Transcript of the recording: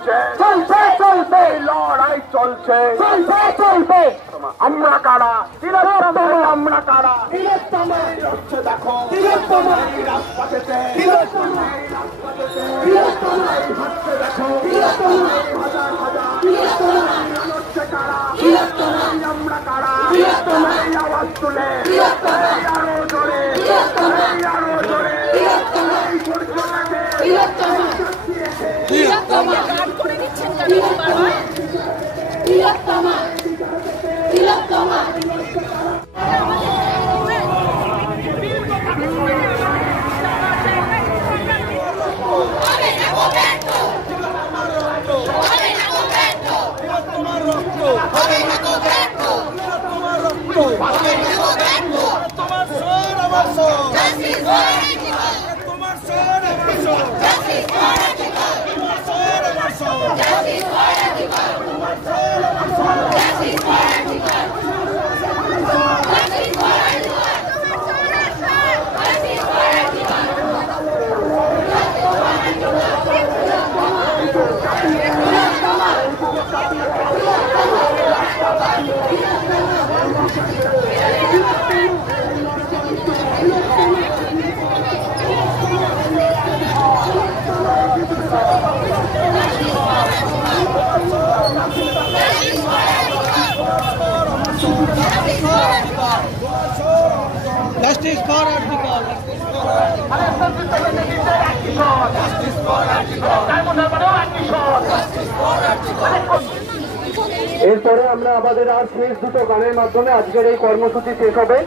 চলছে এই লড়াই চলছে আমরা কারা আমরা কারা হচ্ছে দেখো রাজপথেতে হচ্ছে দেখো হাজার হচ্ছে কারা আমরা কারা আওয়াজ তুলে আরো জোরে আরো জোরে Justice for Article. এরপরে আমরা আমাদের আর শেষ দুটো গানের মাধ্যমে আজকের এই কর্মসূচি শেষ হবে।